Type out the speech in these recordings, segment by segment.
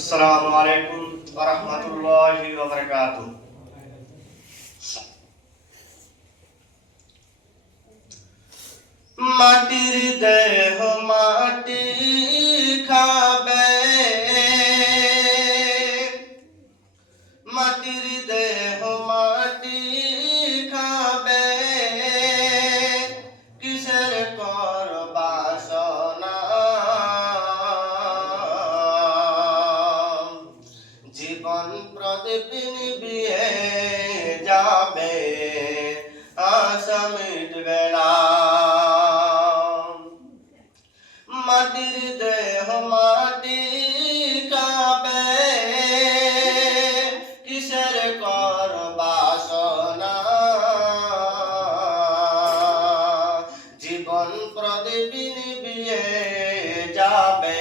আসসালামু আলাইকুম ওয়া রাহমাতুল্লাহি ওয়া বারাকাতুহু। মাটির দেহ মাটি খাবে, মাটির দেহ মাটি খাবে, কিসের কর বাসনা, জীবন প্রদীপ নিভিয়ে যাবে, আশা মিটবে না। মাটির দেহ মাটি খাবে, কিসের কর বাসনা, জীবন প্রদীপ নিভিয়ে যাবে,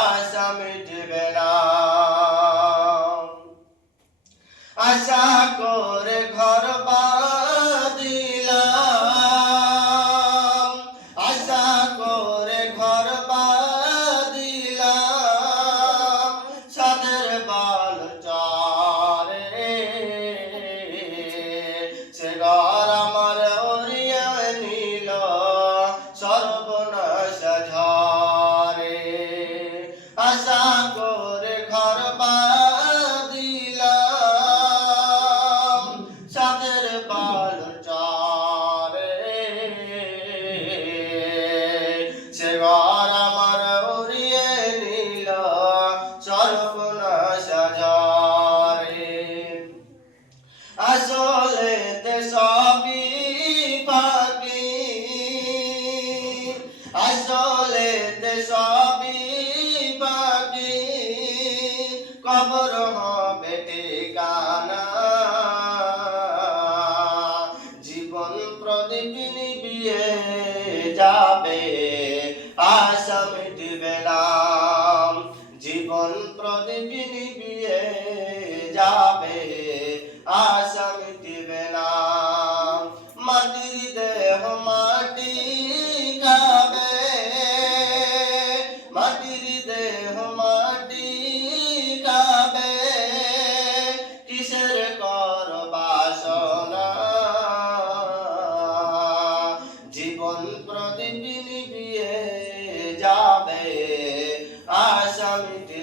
আশা মিটবে না। আশা করে ঘর বাঁধিলাম, আশা করে ঘর বাঁধিলাম, সাদের বাল চরে, সে ঘর আমার উড়িয়ে নিল সর্বনাশ ঝড়ে। আশা করে ঘর বাঁধিলাম, সাদের বাল চরে, সে ঘর আমার উড়িয়ে নিল সর্বনাশ ঝড়ে। আসলে সবই ফাঁকি, আসলে সবই ফাঁকি, কবর হবে ঠিকানা, জীবন প্রদীপ নিভিয়ে যাবে, আশা মিটবে না। জীবন প্রদীপ নিভিয়ে যাবে, আশা মিটবে না। মাটির দেহ মাটি খাবে, মাটির দেহ মাটি খাবে, কিসের কর বাসনা, জীবন প্রদীপ নিভিয়ে যাবে, আশা মিটবে